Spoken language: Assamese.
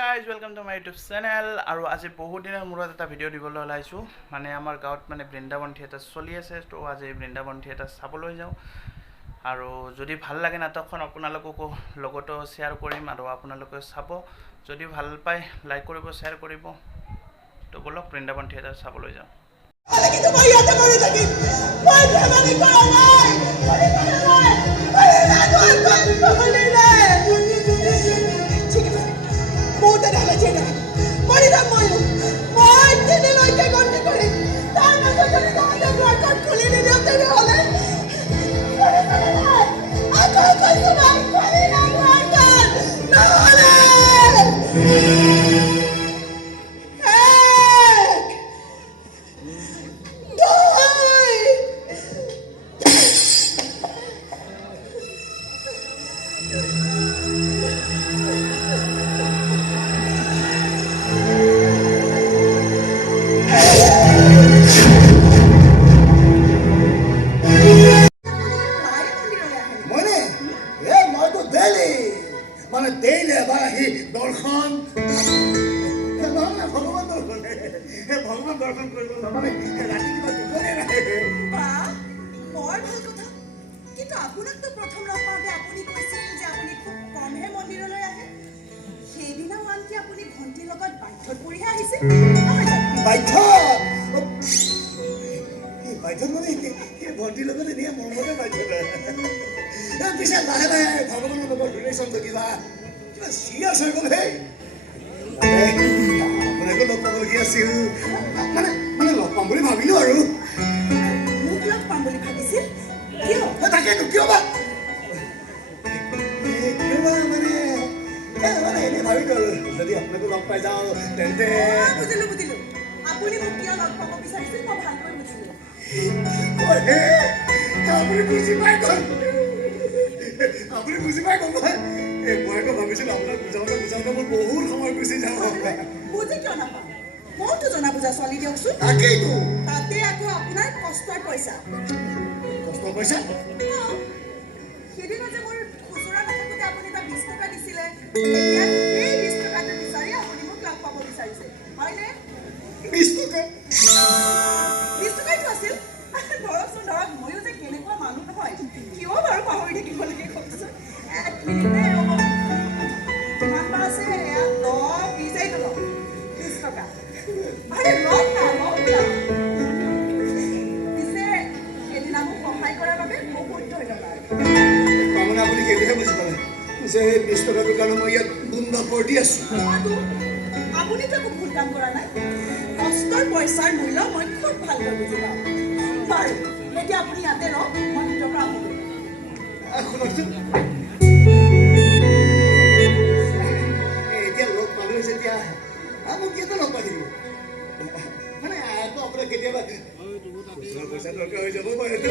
Guys welcome to my YouTube channel. আৰু আজি বহুত দিনৰ মূৰত এটা ভিডিঅ' দিবলৈ ওলাইছোঁ। মানে আমাৰ গাঁৱত মানে বৃন্দাবন থিয়েটাৰ চলি আছে, তো আজি বৃন্দাবন থিয়েটাৰ চাবলৈ যাওঁ। আৰু যদি ভাল লাগে নাটকখন আপোনালোককো লগতো শ্বেয়াৰ কৰিম আৰু আপোনালোকে চাব। যদি ভাল পায় লাইক কৰিব, শ্বেয়াৰ কৰিব। তো বলক বৃন্দাবন থিয়েটাৰ চাবলৈ যাওঁ। দৰ্শন ভগৱান দৰ্শন কৰিব নাপালে ৰাতি কিবা টোপনি নাহে। বৰ ভাল কথা। কিন্তু আপোনাকতো প্ৰথম লগ পাওঁতে আপুনি কৈছিল যে আপুনি খুব কমহে মন্দিৰলৈ আহে। সেইদিনাও আনকি আপুনি ভণ্টিৰ লগত বাধ্যত পৰিহে আহিছে। বাধ্যত মানে সেই ভণ্টিৰ লগত এনেই মৰমতে বাধ্যত। পিছে লাহে লাহে ভগৱানৰ লগত ৰিলেশ্যনটো কিবা চিৰিয়াছ হৈ গ'ল। হে আপোনাকো লগ পাবলগীয়া আছিল, মানে লগ পাম বুলি ভাবিলো আৰু। মোক লগ পাম বুলি ভাবিছিল? কিয়? তাকেতো কিয় বা মানে এনেই ভাবিলো আৰু যদি আপোনাকো লগ পাই যাওঁ তেন্তে। বুজিলো আপুনি মোক কিয় লগ পাব বিচাৰিছিল মই ভালকৈ বুজিলো। আপুনি বুজি পাই গ'ল নহয়। মই আকৌ ভাবিছিলো আপোনাক বুজাওঁতে মোৰ বহুত সময় গুচি যাব। বুজি কিয় নাপাওঁ? মইতো জনা বুজা ছোৱালী দিয়কচোন। তাকেইতো। তাতে আকৌ আপোনাৰ কষ্টৰ পইচা। কষ্টৰ পইচা? সেইদিনা যে মোৰ খুচুৰা নাথাকোঁতে আপুনি এটা 20 টকা দিছিলে, এতিয়া সেই 20 টকাটো বিচাৰি আপুনি মোক লগ পাব বিচাৰিছে, হয়নে? 20 টকা? 20 টকাইতো আছিল। ধৰক ময়ো যে কেনেকুৱা মানুহ নহয়, কিয় বাৰু পাহৰি থাকিব লাগে কওকচোন। এক মিনিটে ৰ'ব, কিমান বা আছে? 10-20 লওক, 20 টকা। আৰে লওক না। পিছে সেইদিনা মোক সহায় কৰাৰ বাবে বহুত ধন্যবাদ। তাৰমানে আপুনি কেনেকৈ বুজি পালে যে 20 টকাটোৰ কাৰণে মই ইয়াত গুণ্ডা কৰি আছো? আপুনিতো একো ভুল কাম কৰা নাই। কষ্টৰ পইচাৰ মূল্য মই খুব ভালকৈ বুজি পাওঁ। বাৰু এতিয়া আপুনি ইয়াতে ৰওক, মই ভিতৰৰ পৰা আহোঁ। শুনকচোন, এতিয়া লগ পালো যেতিয়া মোক কেতিয়া লগ পাই থাকিব? মানে আকৌ আপোনাক কেতিয়াবা পইচা দৰকাৰ হৈ যাব পাৰেতো।